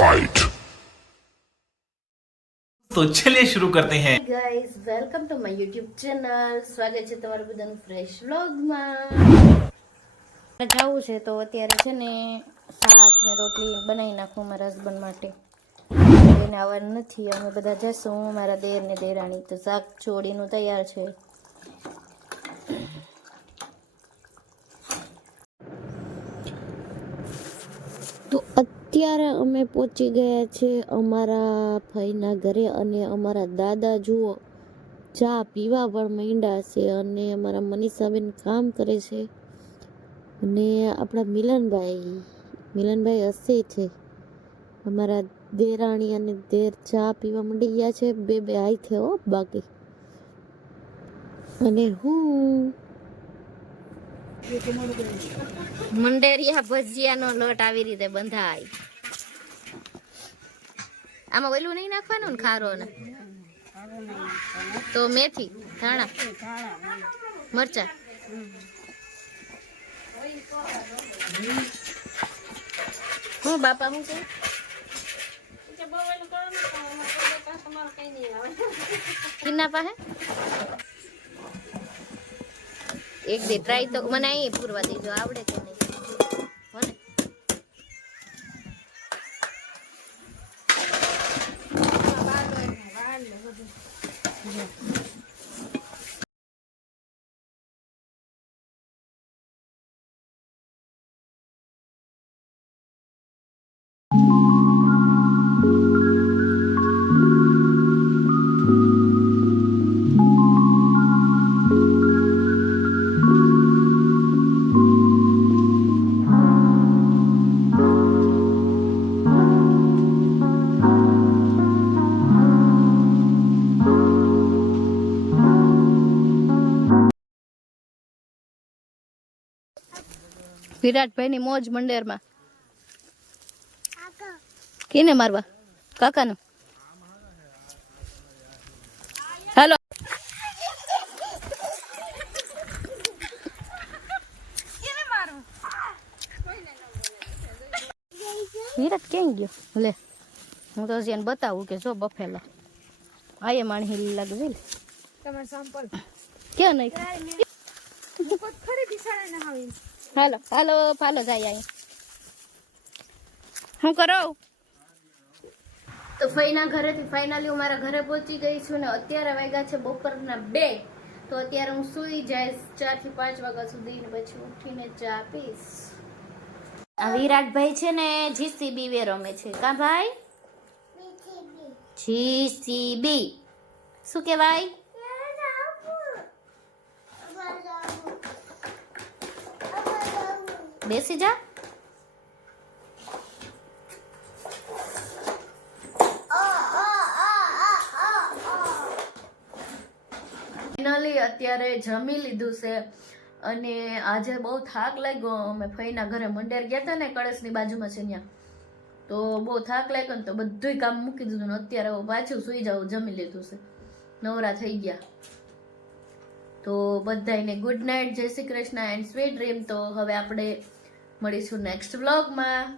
Fight. तो चलिए शुरू करते हैं guys welcome to my YouTube channel સ્વાગત છે તમારું બધાનું ફ્રેશ વ્લોગમાં જવું છે તો અત્યારે છે ને શાક ને રોટલી બનાવી નાખું મારા હસબન્ડ માટે એને આવવાનું નથી અમે બધા જશું મારા દેર ને દેરાણી તો શાક ચોળીનું તૈયાર છે તો અત્યારે અમે પહોંચી ગયા છે અમારા ભાઈના ઘરે અને અમારા દાદા જુઓ, ચા પીવા પણ માંડ્યા છે અને અમારા મનીષાબેન કામ કરે છે અને આપણા મિલનભાઈ મિલનભાઈ હસે છે. અમારા દેરાણી અને દેર ચા પીવા માંડી ગયા છે, બે બે હાથે હો બાકી. અને હું મંડેરિયા ભજીયાનો લોટ આવી રીતે બંધાય. આમાં ઓલું નહીં નાખવાનું ને ખારો ને તો મેથી ધાણા મરચા. હું બાપા હું કહું? કિન્ના પાસે? એક દે ટ્રાય તો મને અહીં પૂરવા દેજો આવડે કે નહીં. વિરાટભાઈ ની મોજ મંડેરમાં કેને મારવા કાકાને હેલો વિરાટ ક્યાં ગયો લે હું તો હજી બતાવું કે જો બફેલા આયે માણી હિલ લાગે તમારે સંપલ ક્યાં નહીં ખરી બિસાડે ને હવે હાલો હાલો હાલો જાય આઈ હું કરો? તો ફઈના ઘરેથી ફાઇનલી હું મારા ઘરે પહોંચી ગઈ છું ને અત્યારે વાગ્યા છે બપોરના બે. તો અત્યારે હું સૂઈ જઈશ ચારથી પાંચ વાગ્યા સુધી ને પછી ઉઠીને ચા પીશ. આ વિરાટભાઈ છે ને જીસીબી વે રમે છે. કા ભાઈ? જીસીબી શું કહેવાય? બેસી જા. ફાઇનલી અત્યારે જમી લીધું છે અને આજે બહુ થાક લાગ્યો. અમે ફઈના ઘરે મંડેર ગયા હતા ને કળશની બાજુમાં છે ત્યાં. તો બહુ થાક લાગ્યો ને તો બધુંય કામ મૂકી દીધું ને અત્યારે પાછું સુઈ જાવ જમી લીધું છે. નવરા થઈ ગયા. તો બધાને good night Jai Shri Krishna and sweet dream તો હવે આપણે મળીશું નેક્સ્ટ વ્લોગમાં